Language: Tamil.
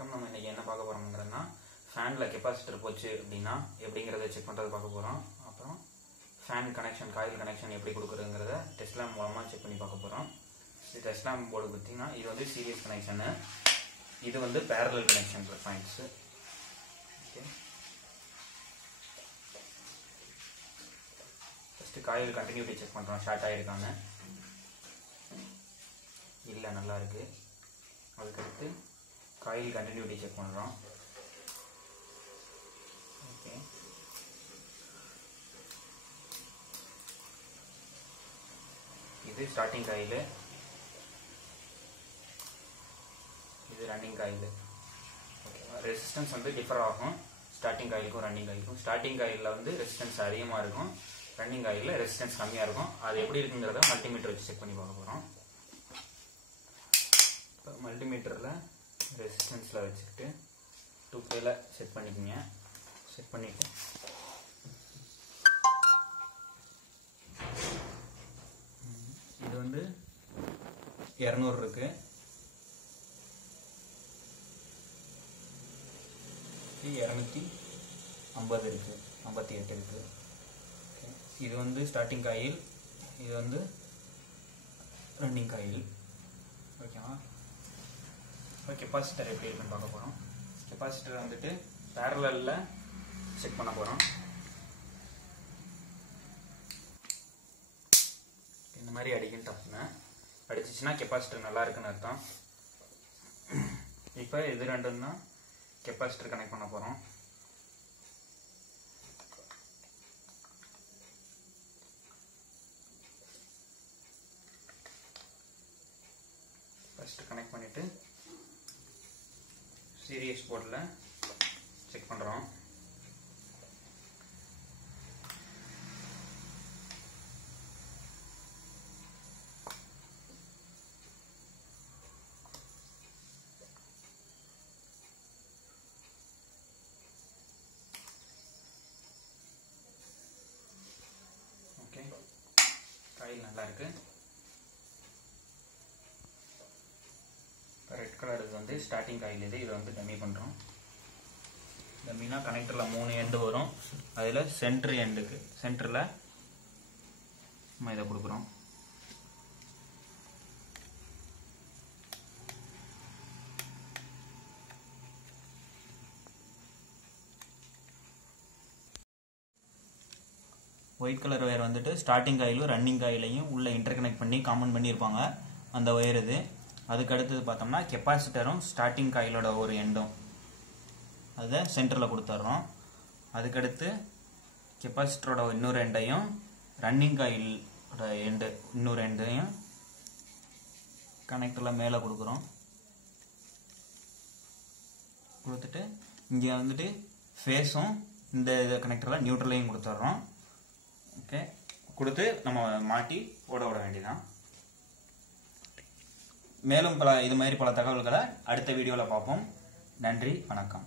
வணக்கம். நம்ம இன்னைக்கு என்ன பார்க்க போறோம்ங்கறதுனா ஃபேன்ல கெபாசிட்டர் போச்சு அப்படினா எப்படிங்கறத செக் பண்றது பார்க்க போறோம். அப்புறம் ஃபேன் கனெக்ஷன் காயில் கனெக்ஷன் எப்படி கொடுக்குறதுங்கறத டெஸ்ட் லேம்ப் மூலமா செக் பண்ணி பார்க்க போறோம். இந்த டெஸ்ட் லேம்ப் போர்டு பார்த்தீங்கன்னா இது வந்து சீரிஸ் கனெக்ஷன், இது வந்து parallel connection points. Okay, first coil continuity check பண்றோம். ஷார்ட் ஆயிருக்கானே இல்ல, நல்லா இருக்கு. அதுக்கு அடுத்து காயில் கண்டினியூட்டி செக் பண்றோம். ஓகே, இது ஸ்டார்டிங் காயில், இது ரன்னிங் காயில். ஓகேவா, ரெசிஸ்டன்ஸ் வந்து டிஃபர் ஆகும் ஸ்டார்டிங் காயிலுக்கும் ரன்னிங் காயிலுக்கும். ஸ்டார்டிங் காயிலில் வந்து ரெசிஸ்டன்ஸ் அதிகமாக இருக்கும், ரன்னிங் காயிலில் ரெசிஸ்டன்ஸ் கம்மியாக இருக்கும். அது எப்படி இருக்குங்கிறத மல்டிமீட்டர் வச்சு செக் பண்ணி பார்க்க போகிறோம். இப்போ மல்டிமீட்டரில் ரெசிஸ்டன்ஸில் வச்சுக்கிட்டு 2Kல செட் பண்ணிக்கோங்க. செட் பண்ணிவிட்டு இது வந்து 200 இருக்கு, இது 250 இருக்கு, 58 இருக்கு. இது வந்து ஸ்டார்டிங் காயில், இது வந்து ரன்னிங் காயில். ஓகேவா, இப்போ கெப்பாசிட்டர் எப்படி இருக்குன்னு பார்க்க போகிறோம். கெப்பாசிட்டர் வந்துட்டு பேரலல்ல செக் பண்ண போகிறோம். இந்த மாதிரி அடிக்கன்னு தப்புங்க, அடிச்சிச்சுன்னா கெப்பாசிட்டர் நல்லா இருக்குன்னு அர்த்தம். இப்போ இது ரெண்டும் தான் கெப்பாசிட்டர் கனெக்ட் பண்ண போகிறோம். ஃபர்ஸ்ட் கனெக்ட் பண்ணிட்டு சீரிஸ் போர்டில் செக் பண்ணுறோம். ஓகே, காயில் நல்லா இருக்கு. ரெட் கலர் இது வந்து ஸ்டார்டிங் காயில், இது வந்து டம்மி பண்ணுறோம். டம்மினா கனெக்டரில் 3 எண்டு வரும், அதில் சென்டரில் நம்ம இதை கொடுக்குறோம். ஒயிட் கலர் ஒயர் வந்துட்டு ஸ்டார்டிங் காயிலும் ரன்னிங் காயிலையும் உள்ள இன்டர்கனெக்ட் பண்ணி காமன் பண்ணியிருப்பாங்க அந்த ஒயர் இது. அதுக்கு அடுத்தது பார்த்தோம்னா கெப்பாசிட்டரும் ஸ்டார்டிங் காயிலோட ஒரு எண்டும் அதை சென்டரில் கொடுத்துட்றோம். அதுக்கடுத்து கெப்பாசிட்டரோட இன்னொரு எண்டையும் ரன்னிங் காயிலோட இன்னொரு எண்டையும் கனெக்டரில் மேலே கொடுக்குறோம். கொடுத்துட்டு இங்கே வந்துட்டு ஃபேஸும் இந்த கனெக்டரில் நியூட்ரலையும் கொடுத்துட்றோம். ஓகே, கொடுத்து நம்ம மாட்டி ஓட வேண்டியதான். மேலும் இது மாதிரி பல தகவல்களை அடுத்த வீடியோவில் பார்ப்போம். நன்றி, வணக்கம்.